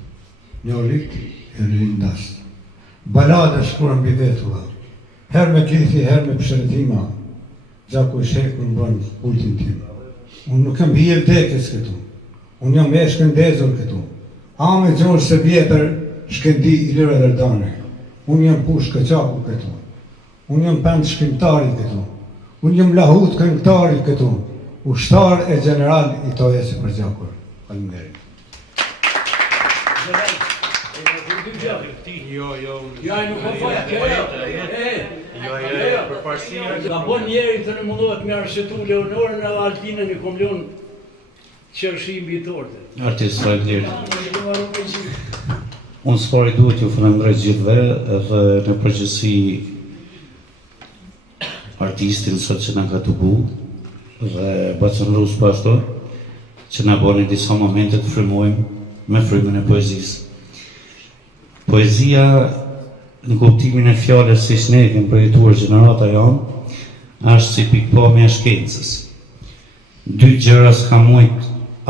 Njolik e Rindas. Balade shkruan mbi vetura, her me klithi, her me pëshërëtima, gjaku i shekur në bënë kultin tim. Unë nuk kam bje vdekës këtu, unë jam e shkëndezur këtu. Ame gjurë se vjetër shkendi i lire dërdane, unë jam push këqaku këtu, unë jam pend shkrimtari këtu, unë jam lahut këngtari këtu, ushtar e general i toje si për gjakur. Faleminderit. Ka bon njeri të në mundohet me arshetu Leonorën e Altinën i komlion qërshim bitorte. Artist, faleminderit. Unë s'pari duhet ju falenderoj gjithve edhe në përgjithësi artistin sot që na ka të bu dhe Bacën Rus pashto që na bërë në disa momente të frymojmë me frymën e poezisë. Poezia në kuptimin e fjalës si ne kemi përjetuar gjenerata janë është si pikpamja e shkencës. Dy gjëra s'ka mujt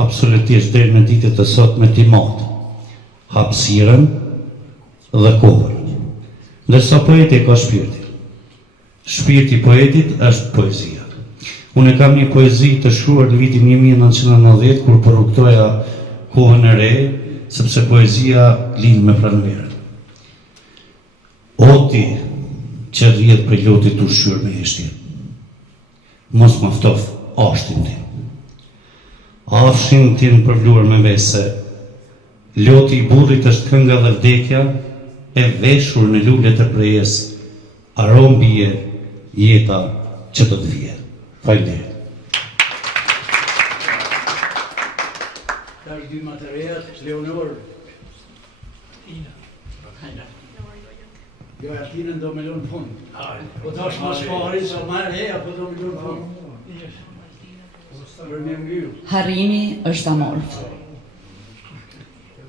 absolutisht deri në ditët e sotme ti matë hapësirën dhe kohën. Ndërsa poeti ka shpirtin. Shpirti i poetit është poezia. Unë kam një poezi të shkruar në vitin 1990 kur përrugtoja kohën e re, sepse poezia lind me pranverën. O ti që rrjedh për lotit të ushqyer me heshtje, mos maftof ashtin tim. Afshin tim përvluar me vese, loti i burrit është kënga dhe vdekja, e veshur në lullet e prejes, aron bie jeta që do të vije. Faleminderit. Ka është dy materiat, Leonor. Jo, Atinën do me lënë fund. Po tash mos pari, sa marrë e, apo do me lënë fund. Harrimi është amorf.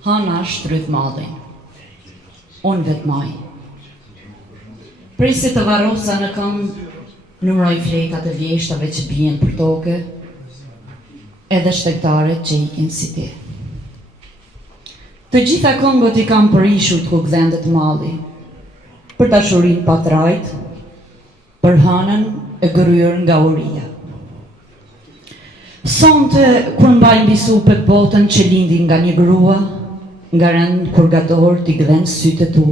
Hana shtrydh madhin. Unë vetë maj. Prisi të varosa në këngë, numroj fletat e vjeshtave që bien për toke, edhe shtektaret që ikin si ti. Të gjitha këngët i kam përishur të kukvendet malli, për dashurin pa trajt, për hanën e gëryer nga uria. Sonte, kur mbaj mbi supet botën që lindi nga një grua, nga rend kur gador t'i gdhen sytë tu.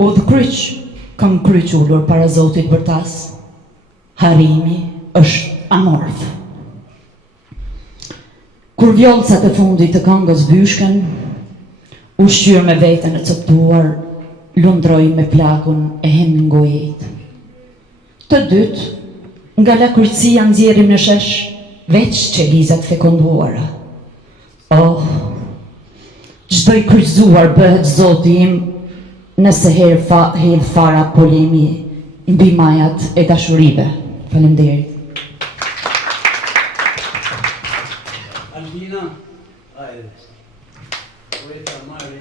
Udh kryq, kam kryq ullur para Zotit vërtas. Harrimi është amorf. Kur vjollcat e fundit të këngës byshken, ushqyer me veten e coptuar, lundroj me plakun e Hemingwayt. Të dytë, nga lakryqësia nxjerrim në shesh, veç qelizat fekonduara. Oh, çdo i kryqëzuar bëhet Zoti im, nëse herë fara polemi mbi majat e dashurive. Faleminderit. Albina, poeta Mari.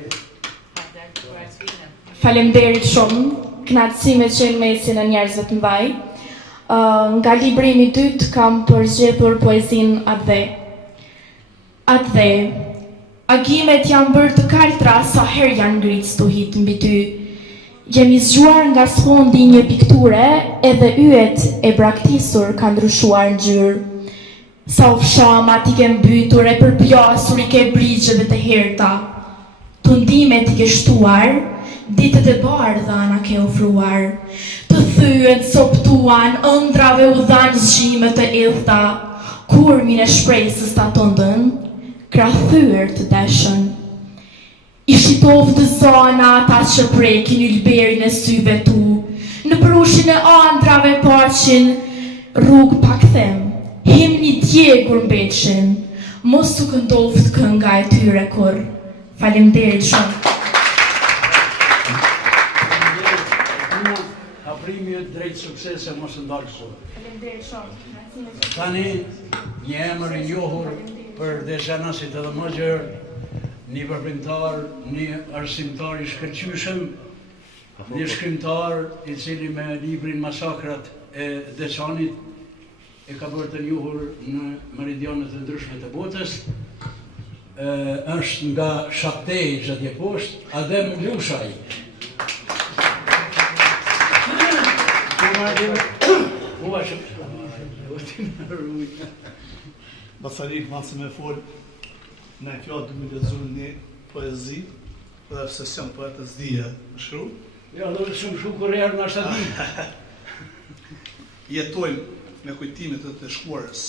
Faleminderit shumë, kënaqësi me qenë mesin e njerëzve të mbaj. Nga librimi i dytë kam përzgjedhur poezinë Atë dhe. Agimet janë bërë të kaltra sa herë janë ngritë stuhit mbi ty. Jemi zgjuar nga sfondi një pikture, edhe yjet e braktisur kanë ndryshuar ngjyrë. Sa ufshama ti ke mbytur e përplasur i ke brigjeve të herta. Tundimet i ke shtuar, ditët e bardha na ke ofruar. Të thyen, coptuan, ëndrave u dhanë zgjime të idhta. Kurmin e shpresës ta tondën, krathyer të dashën. I shitov të zona ata që prekin ylberin e syve tu. Në prushin e andrave paqin, rrug pa kthem, himni djegur mbeqin. Mos u këndoft kënga e tyre kur. Faleminderit shumë. Aprimi e drejt suksese mos ndalë sot. Faleminderit shumë. Tani, një emër i njohur për Deshanasit edhe Moxher, një përprimtar, një arsimtar i shkëlqyshëm, një shkrimtar i cili me librin Masakrat e Deçanit e ka bërë të njohur në meridionet e ndryshme të botës. Është nga Shaktej që atje poshtë, Adem Lushaj. Basarik masë me folë, në kjo du me lexuar një poezi, dhe obsesion poetës dhije në shru. Ja, do të shumë shru kërëherë në ashtë adi. Jetojmë me kujtimet e të shkuarës,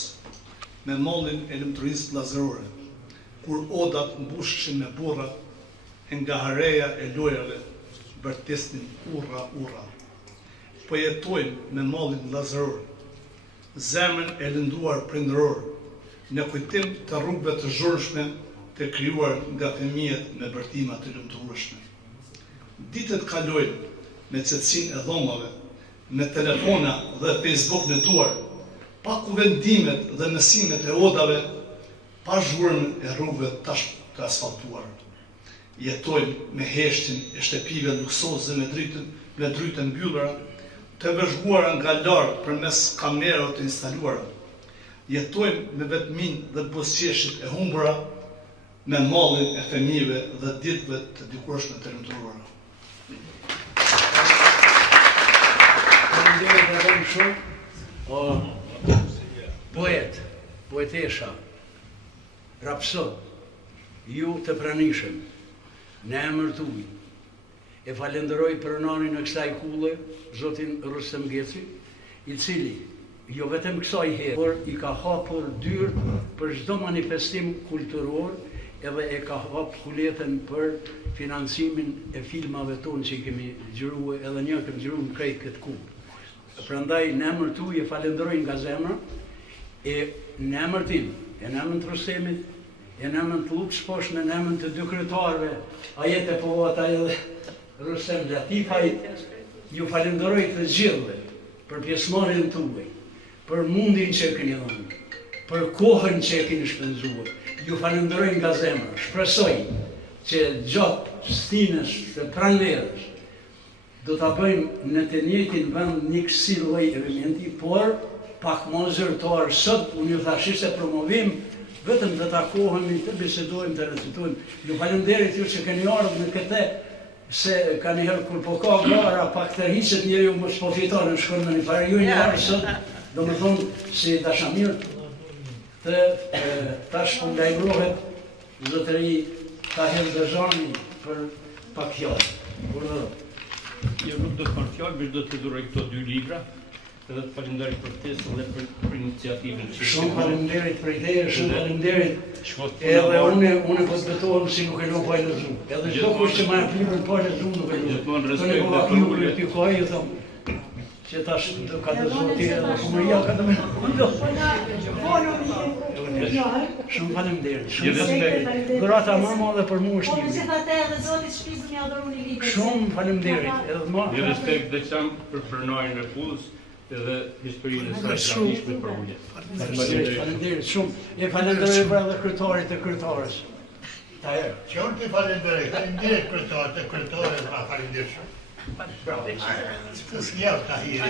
me mollin e lëmturisë lazërore, kur odat mbushshin me burra, nga hareja e lojrave bërtesnin urra, urra. Po jetojmë me mollin lazëror, zemrën e lënduar prindëror, në kujtim të rrugëve të zhurshme të krijuar nga fëmijët me bërtima të lumturueshme. Ditët kalojnë me qetësinë e dhomave, me telefona dhe Facebook në duar, pa kuvendimet dhe mësimet e odave, pa zhurmën e rrugëve tash të asfaltuar. Jetojmë me heshtin e shtëpive luksoze me drytën mbyllura, të vëzhguara nga larg përmes kamerave të instaluara. jetojnë me vetmin dhe buzëqeshit e humbura, me mallin e fëmijëve dhe ditëve të dikurshme të lumturuara. Faleminderit edhe shumë. Poetesha, rapsod, ju të pranishëm, në emër tuaj, e falenderoj pronarin e kësaj kulle, zotin Rustem Geci, i cili jo vetëm kësaj herë, por i ka hapur dyert për çdo manifestim kulturor, edhe e ka hap kuletën për financimin e filmave tonë që i kemi gjëruar, edhe një kemi gjëruar në krejt këtë kullë. Prandaj në emër tuaj e falenderoj nga zemra, e në emër tim, e në emër të Rustemit, e në emër të Lukës Poshme, në emër të dy kryetarëve, Ajete Povata edhe Rustem Latifaj, ju falenderoj të gjithëve për pjesëmarrjen tuaj, për mundin që e keni dhënë, për kohën që e keni shpenzuar. Ju falenderoj nga zemra. Shpresoj që gjatë stinës të pranverës do ta bëjmë në të njëjtin vend një kësi lloj eventi, por pak më zyrtar. Sot unë ju thash ishte promovim, vetëm të takohemi, të bisedojmë, të recitojmë. Ju falenderit ju që keni ardhur në këtë, se ka një herë kur po ka gara, pak të hiqet njeriu mos po fiton në shkon në një farë. Ju një ardhur sot, domethënë si dashamir të tash po lajmërohet zotëri Tahir Dezhani për pak fjalë. Jo, nuk do të marr fjalë, veç do të duroj këto 2 libra, edhe të falenderoj për testin dhe për iniciativën që shumë faleminderit për ideje, shumë faleminderit. Edhe unë po betohem si nuk e lëm pa lexuar. Edhe çdo kush që më jep librin pa lexuar nuk e lëm. Gjithmonë respekt dhe përulje. Ti kohë ju them që tash do ka të zoti edhe komunia ka të më. Shumë faleminderit. Shumë respekt. Grata mama dhe për mua është. Po megjithatë edhe Zoti shpizën ja dhuroni librin. Shumë faleminderit. Edhe më. Një respekt dhe çam për pronarin e pullës edhe historinë e saj tradishme për ullje. Faleminderit shumë. E falenderoj për edhe kryetarit e kryetarës. Tahir. Qënë të falenderoj, falenderit kryetarit e kryetares, falenderit shumë. Bravo. Të s'njevë Tahiri.